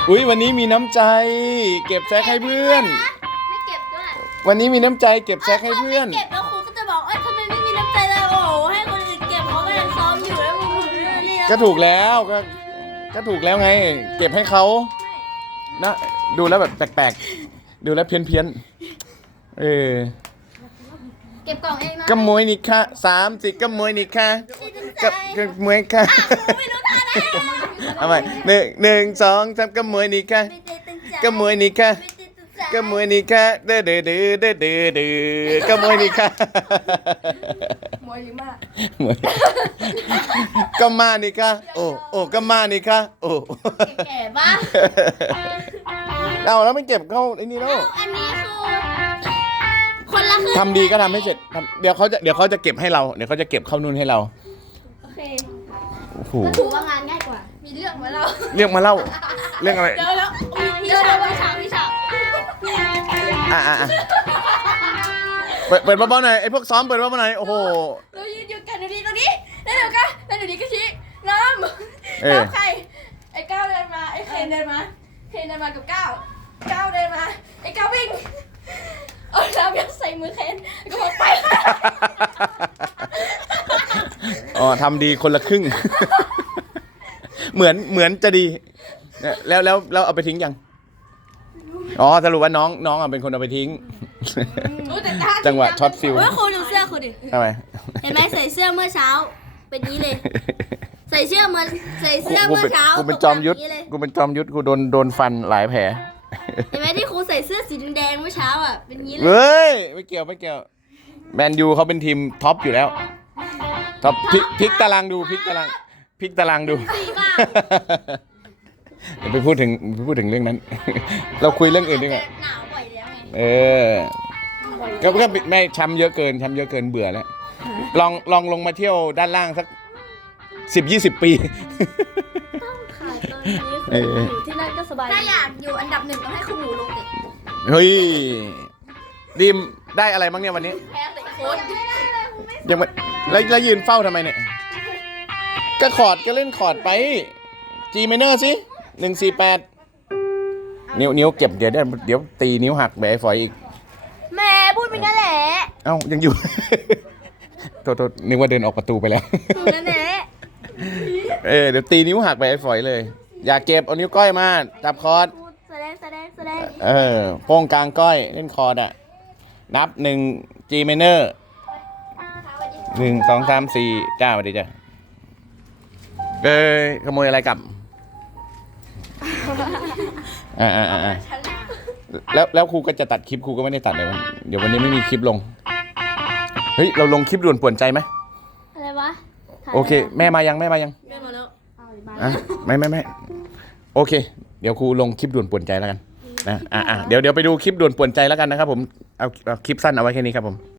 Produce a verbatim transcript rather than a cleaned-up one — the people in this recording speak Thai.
อุ้ยวันนี้มีน้ำใจ เก็บแซกให้เพื่อนไม่เก็บด้วยวันนี้มีน้ำใจเก็บแซกให้เพื่อนเก็บแล้วครูก็จะบอกเอ้ยทำไมไม่มีน้ำใจเลยโอ้โหให้คนอื่นเก็บเขาก็ยังซ้อมอยู่แล้วมึงนี่นะก็ถูกแล้วก็ก็ถูกแล้วไง เก็บให้เขานะดูแล้วแบบแปลกๆดูแล้วเพี้ยนๆเออเก็บกล่องเองนะกระมวยนี่ค่ะสามสิกระมวยนี่ค่ะกับกระมวยค่ะไม่รู้ท่าไหนเอาใหม่หนึ่งหนึ่งสองสามกระมวยนี่ค่ะไม่ได้ตั้งใจกระมวยนี่ค่ะไม่ได้ตั้งใจกระมวยนี่ค่ะเด้อเด้อเด้อเด้อเด้อเด้อกระมวยนี่ค่ะมวยลิมามวยก็มานี่ค่ะโอ้โอ้ก็มานี่ค่ะโอ้แก่ๆปะเอาแล้วไม่เก็บเข้าไอ้นี่แล้วอันนี้คือคนละครึ่งทำดีก็ทำให้เสร็จทำเดี๋ยวเขาจะเดี๋ยวเขาจะเก็บให้เราเดี๋ยวเขาจะเก็บเข้านู่นให้เราโอเคโอ้โหถือว่างานง่ายกว่า มีเรื่องมาเล่าเรื่องมาเล่าเรื่องอะไรเดี๋ยวแล้วมีฉากมีฉากมีฉากอ่ะอ่ะอ่ะเปิดเปิดเบาๆหน่อยไอ้พวกซ้อมเปิดเบาๆหน่อยโอ้โหเรายืนอยู่กันอยู่ดีตรงนี้แล้วเดี๋ยวกันแล้วเดี๋ยวนี้ก็ชี้น้ำเออน้ำใครไอ้ก้าวเดินมาไอ้เคนเดินมาเคนเดินมากับก้าวก้าวเดินมาไอ้ก้าววิ่งเอาน้ำยัดใส่มือเคนก็บอกไปอ๋อทำดีคนละครึ่ง เหมือนเหมือนจะดีเนี่ยแล้วแล้วแล้วเอาไปทิ้งยังอ๋อสรุปว่าน้องน้องอ่ะเป็นคนเอาไปทิ้ง จังหวะช็อตฟิลเฮ้ยครูดูเสื้อครูดิทำไมเห็นไหมใส่เสื้อเมื่อเช้า เป็นนี้เลย ใส่เสื้อเมื่อใส่กูเสื้อกูเมื่อเป็นเช้ากูเป็นจอมยุทธตกแบบนี้เลยกูเป็นจอมยุทธกูโดนโดนฟันหลายแผลเห็นไหมที่ครูใส่เสื้อสีแดงเมื่อเช้าอ่ะเป็นนี้เลยเฮ้ยไม่เกี่ยวไม่เกี่ยวแมนยูเขาเป็นทีมท็อปอยู่แล้วท็อปพลิกพลิกตารางดูพลิกตารางพลิกตารางดูสีมากเดี๋ยวไปพูดถึงไปพูดถึงเรื่องนั้น เราคุยเรื่องอื่นดีกว่าหนาวบ่อยแล้วไงเออก็ก็ไม่ช้ำเยอะเกินช้ำเยอะเกินเบื่อแล้วลองลองลงมาเที่ยวด้านล่างสักสิบยี่สิบปีค่ะตอนนี้คืออยู่ที่นั่นก็สบายถ้าอยากอยู่อันดับหนึ่งต้องให้คุณหนูลงดิเฮ้ยดีมได้อะไรบ้างเนี่ยวันนี้แพ้เตะโค้ดยังไม่แล้วแล้วยืนเฝ้าทำไมเนี่ยก็คอร์ดก็เล่นคอร์ดไป G minor สิหนึ่งสี่แปดนิ้วนิ้วเก็บเดี๋ยวเดี๋ยวเดี๋ยวตีนิ้วหักแบบไอ้ฝอยอีกแม่พูดไปงั้นแหละเอ้ายังอยู่ โทษโทษนึกว่าเดินออกประตูไปแล้วพูดงั้นแหละเออเดี๋ยวตีนิ้วหักไปไอ้ฝอยเลย อย่าเก็บเอานิ้วก้อยมาจับคอร์ดพูดแสดงแสดงแสดงเออโป้งกลางก้อยเล่นคอร์ดอ่ะนับหนึ่ง G minor หนึ่งสองสามสี่เก้าดีจ้ะเอ้ยขโมยอะไรกลับอ่าอ่าอ่าแล้วแล้วครูก็จะตัดคลิปครูก็ไม่ได้ตัดเลยวันเดี๋ยววันนี้ไม่มีคลิปลงเฮ้ยเราลงคลิปด่วนป่วนใจไหมอะไรวะโอเค แม่มายังแม่มายังแม่มาแล้วอ่ะไม่ไม่ไม่โอเค เดี๋ยวครูลงคลิปด่วนป่วนใจแล้วกันนะอ่ะอ่ะเดี๋ยวเดี๋ยวไปดูคลิปด่วนป่วนใจแล้วกันนะครับผมเอาเอาคลิปสั้นเอาไว้แค่นี้ครับผม